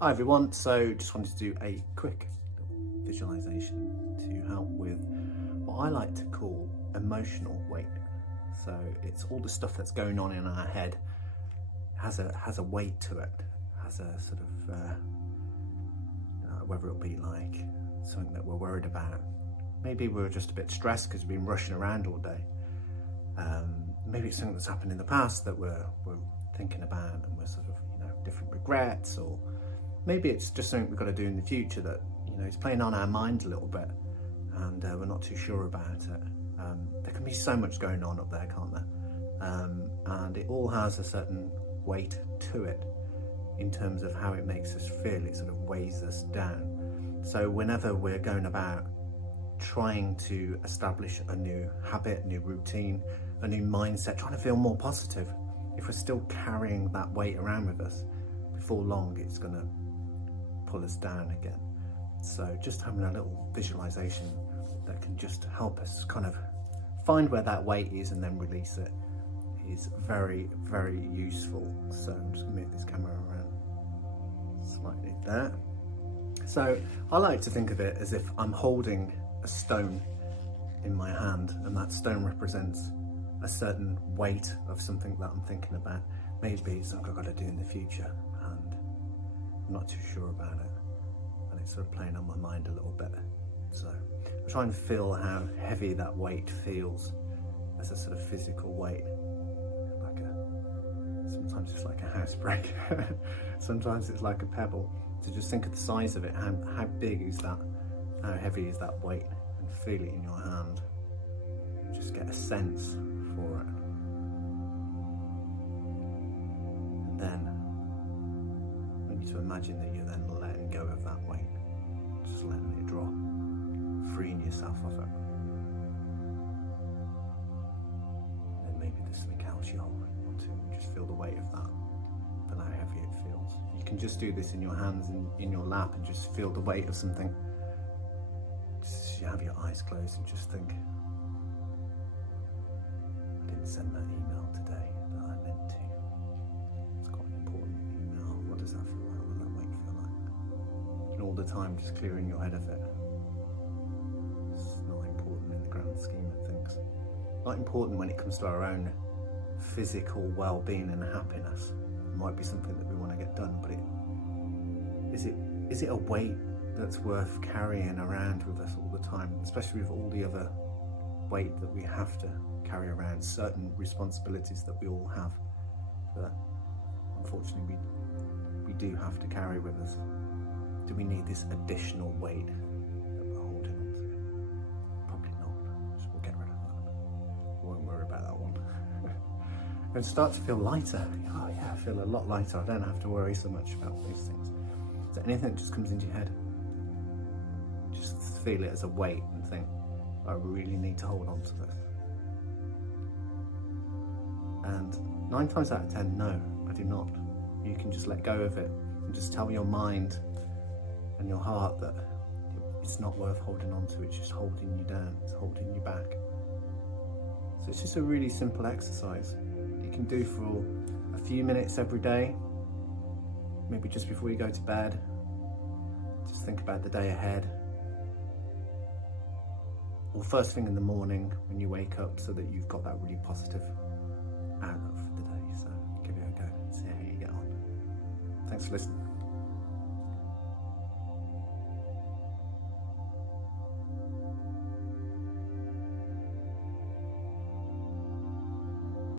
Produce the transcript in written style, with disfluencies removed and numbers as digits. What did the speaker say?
Hi everyone, so just wanted to do a quick visualization to help with what I like to call emotional weight. So it's all the stuff that's going on in our head has a weight to it, has a sort of whether it be like something that we're worried about. Maybe we're just a bit stressed because we've been rushing around all day. Maybe it's something that's happened in the past that we're thinking about, and we're sort of, different regrets, or maybe it's just something we've got to do in the future that, is playing on our mind a little bit, and we're not too sure about it. There can be so much going on up there, can't there? And it all has a certain weight to it in terms of how it makes us feel. It sort of weighs us down. So whenever we're going about trying to establish a new habit, new routine, a new mindset, trying to feel more positive, if we're still carrying that weight around with us, before long it's going to pull us down again. So just having a little visualization that can just help us kind of find where that weight is and then release it is very, very useful. So I'm just going to move this camera around slightly there. So I like to think of it as if I'm holding a stone in my hand, and that stone represents a certain weight of something that I'm thinking about. Maybe it's something I've got to do in the future and I'm not too sure about it, and it's sort of playing on my mind a little bit. So I try and feel how heavy that weight feels as a sort of physical weight. Sometimes it's like a house brick, sometimes it's like a pebble. So just think of the size of it, how big is that, how heavy is that weight, and feel it in your hand. And just get a sense for it. And then I want you to imagine that you're then letting go of that weight, just letting it drop, freeing yourself of it. And then maybe there's something else you're holding onto, and just feel the weight of that, feel how heavy it feels. You can just do this in your hands, in your lap, and just feel the weight of something. Just have your eyes closed and just think, I didn't send that email today that I meant to. It's quite an important email. What does that feel like? What does that weight feel like? And all the time just clearing your head of it. It's not important in the grand scheme of things. Not important when it comes to our own physical well-being and happiness. It might be something that we want to get done, but is it a weight that's worth carrying around with us all the time, especially with all the other weight that we have to carry around, certain responsibilities that we all have that unfortunately we do have to carry with us? Do we need this additional weight that we're holding on to? Probably not. So we'll get rid of that. We won't worry about that one. And start to feel lighter. Oh yeah, I feel a lot lighter. I don't have to worry so much about these things. So anything that just comes into your head, just feel it as a weight and think, I really need to hold on to this. And 9 times out of 10, no, I do not. You can just let go of it and just tell your mind and your heart that it's not worth holding on to. It's just holding you down, it's holding you back. So it's just a really simple exercise you can do for a few minutes every day, maybe just before you go to bed. Just think about the day ahead, or first thing in the morning when you wake up, so that you've got that really positive outlook for the day. So give it a go, see how you get on. Thanks for listening.